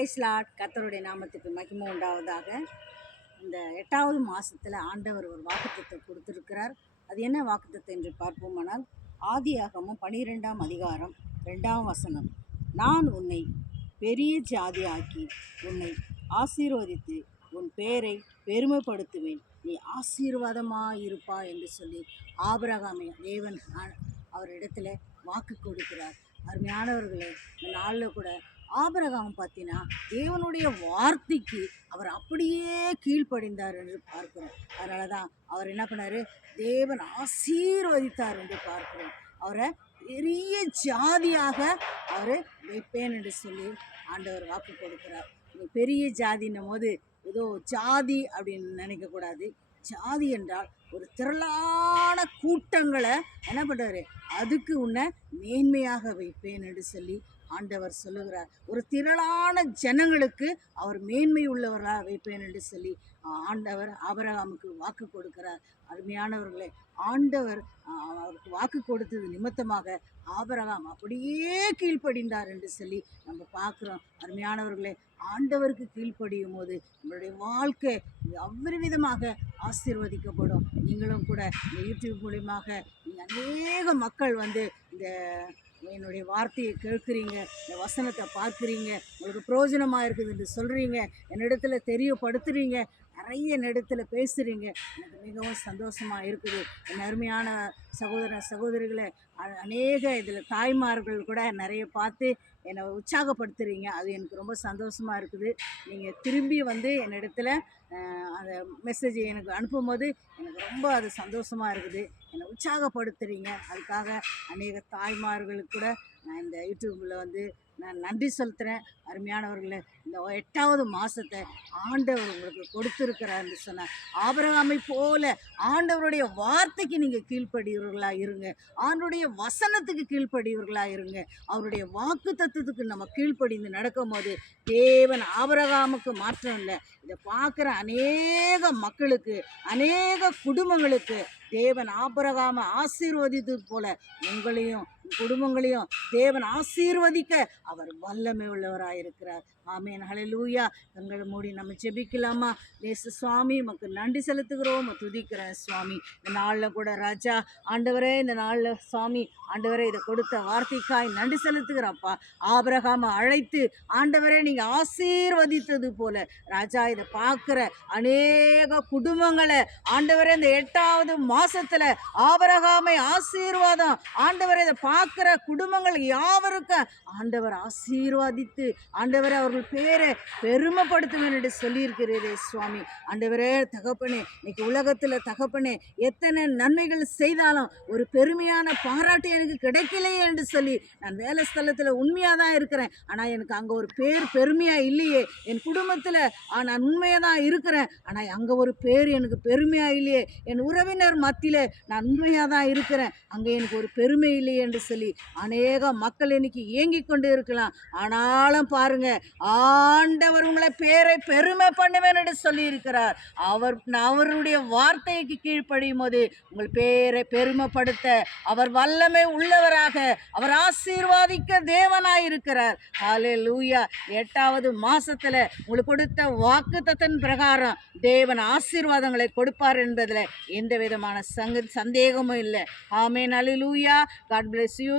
Price Lord. கர்த்தருடைய நாமத்துக்கு மகிமை உண்டாவதாக. இந்த 8வது மாதத்தில் ஆண்டவர் ஒரு வாக்குத்தத்தை கொடுத்துருக்கிறார். அது என்ன வாக்குத்தத்தை என்று பார்ப்போமானால், ஆதியாகமம் 12ஆம் அதிகாரம் 2ஆம் வசனம். நான் உன்னை பெரிய ஜாதியாக்கி உன்னை ஆசீர்வதித்து உன் பெயரை பெருமைப்படுத்துவேன், நீ ஆசீர்வாதமாயிருப்பா என்று சொல்லி ஆபிரகாமை தேவன் அவரிடத்துல வாக்கு கொடுக்கிறார். அருமையானவர்களே, இந்த நாளில் கூட ஆபிரகாம் பார்த்தீங்கன்னா தேவனுடைய வார்த்தைக்கு அவர் அப்படியே கீழ்ப்படிந்தார் என்று பார்க்கிறோம். அதனால தான் அவர் என்ன பண்ணார், தேவன் ஆசீர்வதித்தார் என்று பார்க்கிறோம். அவரை பெரிய ஜாதியாக அவர் வைப்பேன் என்று சொல்லி ஆண்டவர் வாக்கு கொடுக்கிறார். பெரிய ஜாதின்னும் போது ஏதோ ஜாதி அப்படின்னு நினைக்கக்கூடாது. ஜாதி என்றால் ஒரு திரளான கூட்டங்களை என்ன பண்ணுறாரு, அதுக்கு உன்னை மேன்மையாக வைப்பேன் என்று சொல்லி ஆண்டவர் சொல்லுகிறார். ஒரு திரளான ஜனங்களுக்கு அவர் மேன்மை உள்ளவராக வைப்பேன் என்று சொல்லி ஆண்டவர் ஆபிரகாமுக்கு வாக்கு கொடுக்கிறார். அருமையானவர்களே, ஆண்டவர் அவருக்கு வாக்கு கொடுத்தது நிமித்தமாக ஆபிரகாம் அப்படியே கீழ்ப்படிந்தார் என்று சொல்லி நம்ம பார்க்குறோம். அருமையானவர்களே, ஆண்டவருக்கு கீழ்ப்படியும் போது நம்மளுடைய வாழ்க்கை அவ்வளவு விதமாக ஆசீர்வதிக்கப்படும். நீங்களும் கூட இந்த யூடியூப் மூலியமாக நீங்கள் அநேக மக்கள் வந்து இந்த என்னுடைய வார்த்தையை கேட்குறீங்க, இந்த வசனத்தை பார்க்குறீங்க, உங்களுக்கு பிரயோஜனமாக இருக்குது என்று சொல்கிறீங்க, என்னிடத்துல தெரியப்படுத்துகிறீங்க, நிறைய என்னிடத்தில் பேசுகிறீங்க. எனக்கு மிகவும் சந்தோஷமாக இருக்குது. என் அருமையான சகோதரிகளை அநேக இதில் தாய்மார்கள் கூட நிறைய பார்த்து என்னை உற்சாகப்படுத்துகிறீங்க. அது எனக்கு ரொம்ப சந்தோஷமாக இருக்குது. நீங்கள் திரும்பி வந்து என்னிடத்துல அந்த மெசேஜை எனக்கு அனுப்பும்போது எனக்கு ரொம்ப அது சந்தோஷமாக இருக்குது. என்னை உற்சாகப்படுத்துகிறீங்க. அதுக்காக அநேக தாய்மார்களுக்கு கூட நான் இந்த யூடியூப்பில் வந்து நான் நன்றி செலுத்துகிறேன். அருமையானவர்களே, இந்த 8வது மாதத்தை ஆண்டவர் உங்களுக்கு கொடுத்துருக்கிறார்னு சொன்னார். ஆபிரகாமை போல ஆண்டவருடைய வார்த்தைக்கு நீங்கள் கீழ்ப்படியவர்களாக இருங்க, ஆண்டவருடைய வசனத்துக்கு கீழ்ப்படியவர்களாக இருங்க. அவருடைய வாக்கு தத்துவத்துக்கு நம்ம கீழ்ப்படிந்து நடக்கும் போது தேவன் ஆபிரகாமுக்கு மாற்றம் இல்லை, இதை பார்க்குற அநேக மக்களுக்கு, அநேக குடும்பங்களுக்கு தேவன் ஆபிரகாமை ஆசீர்வதித்தது போல உங்களையும் குடும்பங்களையும் தேவன் ஆசீர்வதிக்க அவர் வல்லமை உள்ளவராயிருக்கிறார். ஆமேன். ஹல்லேலூயா. கண்களை மூடி நம்ம ஜெபிக்கலாமா? நேச சுவாமி, உமக்கு நன்றி செலுத்துகிறோம், துதிக்கிறேன் சுவாமி. இந்த நாளில் கூட ராஜா ஆண்டவரே, இந்த நாளில் சுவாமி ஆண்டவரே இதை கொடுத்த வார்த்தைக்காய் நன்றி செலுத்துகிறப்பா. ஆபிரகாமை அழைத்து ஆண்டவரே நீங்கள் ஆசீர்வதித்தது போல ராஜா இதை பார்க்குற அநேக குடும்பங்களை ஆண்டவரே இந்த 8வது மாசத்துல ஆபிரகாமை ஆசீர்வாதம் ஆண்டவரை இதை பார்க்கிற குடும்பங்கள் யாவருக்கும் ஆண்டவர் ஆசீர்வாதித்து ஆண்டவரை அவர்கள் பேரை பெருமைப்படுத்துவேன் என்று சொல்லியிருக்கிறீரே சுவாமி. ஆண்டவரே தகப்பனே, இன்னைக்கு உலகத்தில் தகப்பனே எத்தனை நன்மைகள் செய்தாலும் ஒரு பெருமையான பாராட்டு எனக்கு கிடைக்கலையே என்று சொல்லி நான் வேலை ஸ்தலத்தில் உண்மையாக தான் இருக்கிறேன், ஆனால் எனக்கு அங்கே ஒரு பெருமையாக இல்லையே. என் குடும்பத்தில் நான் உண்மையாக தான் இருக்கிறேன், ஆனால் அங்கே ஒரு எனக்கு பெருமையாக இல்லையே. என் உறவினர் மத்தியில் நான் உண்மையாக தான் இருக்கிறேன், அங்கே எனக்கு ஒரு பெருமை இல்லையே என்று சொல்லி அநேக மக்கள் இன்னைக்கு ஏங்கி கொண்டு இருக்கலாம். ஆனாலும் பாருங்க, ஆண்டவர் உங்களை பேரை பெருமை பண்ணுவேன் என்று சொல்லி இருக்கிறார். அவருடைய வார்த்தைக்கு கீழ்ப்படியும் போது உங்கள் பேரை பெருமைப்படுத்த அவர் வல்லமை உள்ளவராக, அவர் ஆசீர்வாதிக்க தேவனாய் இருக்கிறார். ஹல்லேலூயா. 8வது மாசத்துல உங்களுக்கு கொடுத்த வாக்குத்தத்தின் பிரகாரம் தேவன் ஆசீர்வாதங்களை கொடுப்பார் என்பதில் எந்த விதமான சந்தேகமும் இல்லை. ஆமென். ஹல்லேலூயா. God bless you.